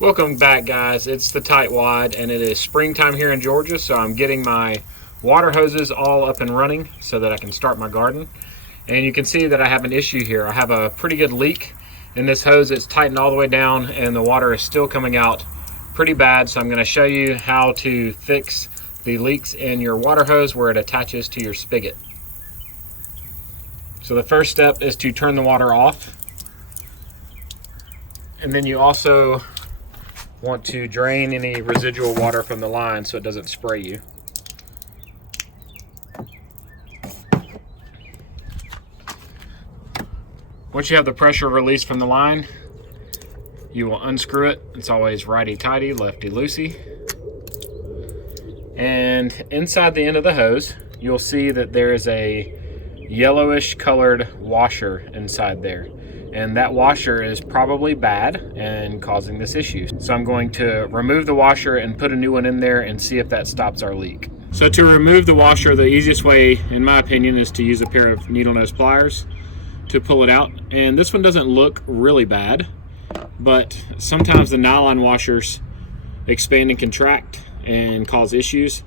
Welcome back, guys. It's the TightWad, and it is springtime here in Georgia, so I'm getting my water hoses all up and running so that I can start my garden. And you can see that I have an issue here. I have a pretty good leak in this hose. It's tightened all the way down and the water is still coming out pretty bad, so I'm going to show you how to fix the leaks in your water hose where it attaches to your spigot. So the first step is to turn the water off, and then you also want to drain any residual water from the line so it doesn't spray you. Once you have the pressure released from the line, you will unscrew it. It's always righty-tighty, lefty-loosey. And inside the end of the hose, you'll see that there is a yellowish colored washer inside there. And that washer is probably bad and causing this issue. So I'm going to remove the washer and put a new one in there and see if that stops our leak. So to remove the washer, the easiest way, in my opinion, is to use a pair of needle nose pliers to pull it out. And this one doesn't look really bad, but sometimes the nylon washers expand and contract and cause issues.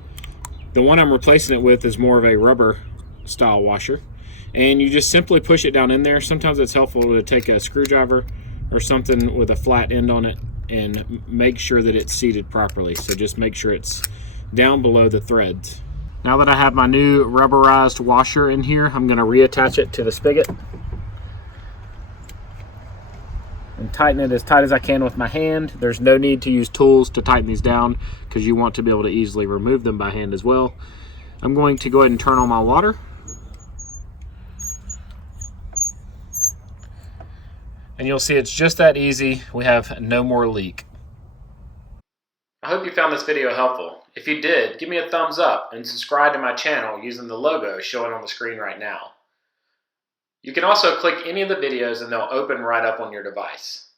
The one I'm replacing it with is more of a rubber style washer, and you just simply push it down in there. Sometimes it's helpful to take a screwdriver or something with a flat end on it and make sure that it's seated properly. So just make sure it's down below the threads. Now that I have my new rubberized washer in here, I'm going to reattach it to the spigot and tighten it as tight as I can with my hand. There's no need to use tools to tighten these down because you want to be able to easily remove them by hand as well. I'm going to go ahead and turn on my water. And you'll see it's just that easy. We have no more leak. I hope you found this video helpful. If you did, give me a thumbs up and subscribe to my channel using the logo showing on the screen right now. You can also click any of the videos and they'll open right up on your device.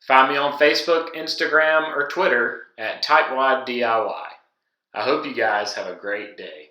Find me on Facebook, Instagram, or Twitter at TightWadDIY. I hope you guys have a great day.